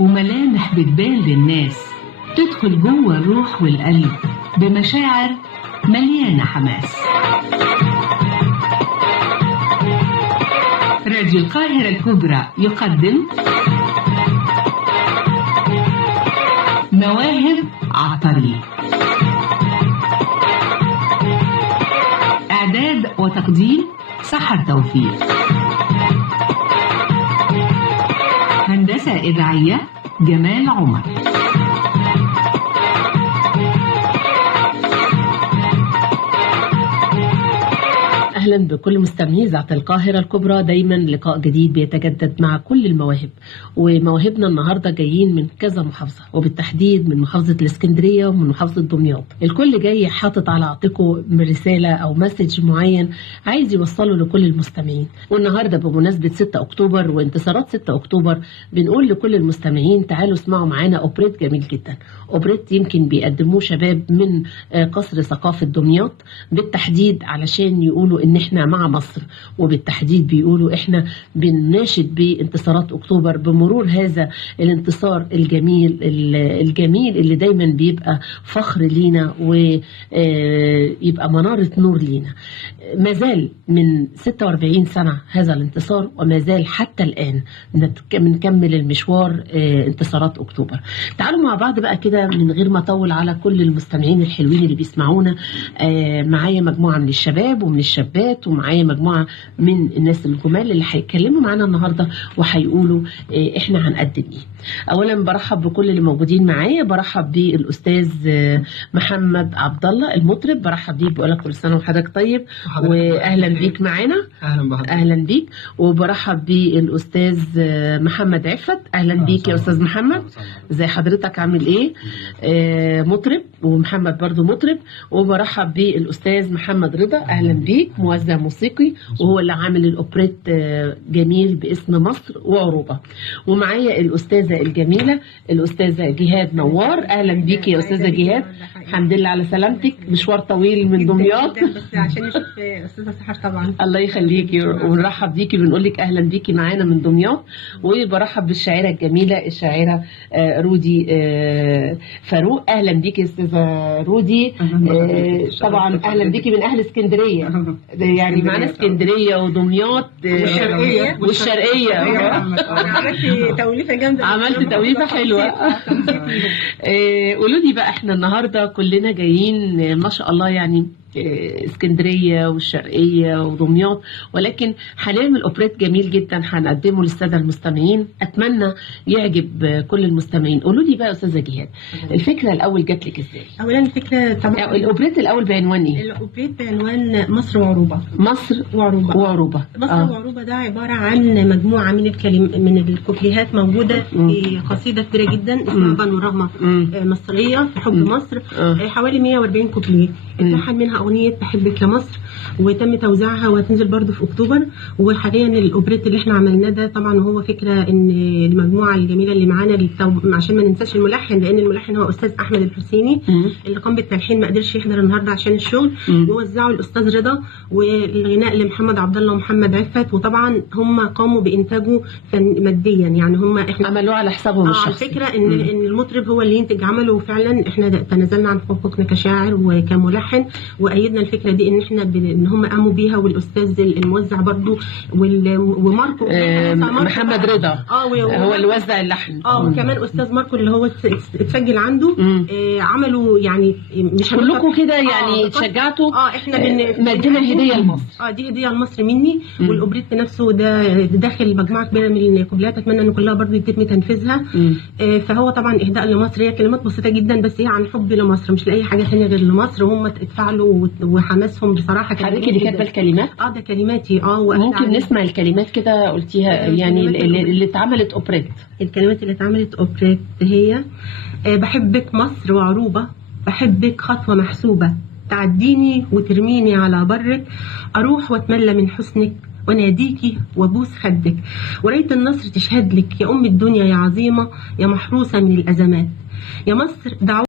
وملامح بتبان للناس، تدخل جوه الروح والقلب بمشاعر مليانة حماس. راديو القاهرة الكبرى يقدم مواهب عطرية. إعداد وتقديم سحر توفيق. هندسة إذاعية جمال عمر. أهلا بكل مستمعي إذاعة القاهرة الكبرى. دايما لقاء جديد بيتجدد مع كل المواهب، ومواهبنا النهاردة جايين من كذا محافظة، وبالتحديد من محافظة الإسكندرية ومن محافظة دمياط. الكل جاي حاطط على عاتقه رسالة أو مسج معين عايز يوصله لكل المستمعين. والنهاردة بمناسبة 6 أكتوبر وانتصارات 6 أكتوبر بنقول لكل المستمعين تعالوا اسمعوا معانا أوبريت جميل جدا. أوبريت يمكن بيقدموه شباب من قصر ثقافة دمياط بالتحديد علشان يقولوا إن احنا مع مصر، وبالتحديد بيقولوا احنا بنناشد بانتصارات اكتوبر بمرور هذا الانتصار الجميل اللي دايما بيبقى فخر لينا ويبقى منارة نور لينا. ما زال من 46 سنة هذا الانتصار، وما زال حتى الآن بنكمل المشوار انتصارات اكتوبر. تعالوا مع بعض بقى كده من غير ما اطول على كل المستمعين الحلوين اللي بيسمعونا. معايا مجموعة من الشباب ومن الشابات، ومعايا مجموعة من الناس الجمال اللي هيتكلموا معانا النهاردة وهيقولوا احنا هنقدم ايه. اولا برحب بكل اللي موجودين معايا. برحب بالاستاذ محمد عبد الله المطرب، برحب بيك بقول لك كل سنة وحضرتك طيب واهلا بيك معانا. اهلا بحضرتك. اهلا بيك. وبرحب بالاستاذ محمد عفت. اهلا بيك يا استاذ محمد، ازي حضرتك عامل ايه؟ مطرب، ومحمد برضو مطرب. وبرحب بالاستاذ محمد رضا، اهلا بيك، موزع موسيقي وهو اللي عامل الاوبريت جميل باسم مصر وعروبه. ومعايا الاستاذه الجميله الاستاذه جهاد نوار، اهلا بيك يا استاذه جهاد. الحمد لله على سلامتك، مشوار طويل من دمياط بس عشان نشوف استاذه سحر طبعا. الله يخليكي ونرحب بيكي، بنقول لك اهلا بيكي معانا من دمياط. وبرحب بالشاعره الجميله الشاعره رودي فاروق، اهلا بيكي يا استاذه رودي. طبعا اهلا بيكي من اهل اسكندريه، يعني معانا اسكندريه ودمياط والشرقيه. عملت توليفه جامده، عملت توليفه حلوه. قولوا لي بقى، احنا النهارده كلنا جايين ما شاء الله، يعني اسكندريه والشرقيه ودمياط، ولكن هنعمل اوبريت جميل جدا هنقدمه للساده المستمعين، اتمنى يعجب كل المستمعين. قولوا لي بقى يا استاذه جهاد، الفكره الاول جات لك ازاي؟ اولا الفكره طبعا الاوبريت الاول بعنوان ايه؟ الاوبريت بعنوان مصر وعروبه. مصر وعروبه. مصر وعروبه ده عباره عن مجموعه من الكوبليهات موجوده في قصيده كبيره جدا اسمها بانوراما مصريه في حب مصر. حوالي 140 كوبليه، اتلحن منها اغنيه بحبك يا مصر، وتم توزيعها وهتنزل برضو في اكتوبر. وحاليا الاوبريت اللي احنا عملناه ده طبعا هو فكره ان المجموعه الجميله اللي معانا عشان ما ننساش الملحن، لان الملحن هو استاذ احمد الحسيني اللي قام بالتلحين، ما قدرش يحضر النهارده عشان الشغل، ووزعوا الاستاذ رضا، والغناء لمحمد عبد الله ومحمد عفت. وطبعا هم قاموا بانتاجه ماديا، يعني هم احنا عملوه على حسابهم الشخصي. الفكره ان المطرب هو اللي ينتج عمله، وفعلا احنا تنازلنا عن حقوقنا كشاعر وكملحن، وايدنا الفكره دي ان احنا ان هم قاموا بيها، والاستاذ الموزع برضو وماركو محمد رضا هو اللي وزع اللحن. وكمان استاذ ماركو اللي هو اتسجل عنده. عملوا يعني مش كلكم كده يعني اتشجعتوا. احنا مدينا هديه لمصر. دي هديه لمصر مني. والاوبريت نفسه ده داخل مجموعه كبيره من الكوبليات، اتمنى ان كلها برضو يتم تنفيذها. فهو طبعا اهداء لمصر، هي كلمات بسيطه جدا بس هي عن حب لمصر، مش لاي حاجه ثانيه غير لمصر. وهم اتفاعلوا وحماسهم بصراحه كان حضرتك اللي كاتبه الكلمات؟ ده كلماتي. ممكن نسمع الكلمات كده قلتيها، يعني اللي اتعملت اوبريت. الكلمات اللي اتعملت اوبريت هي بحبك مصر وعروبه، بحبك خطوه محسوبه، تعديني وترميني على برك، اروح واتملى من حسنك وناديكي وبوس خدك، وريت النصر تشهد لك يا ام الدنيا يا عظيمه، يا محروسه من الازمات، يا مصر دعوة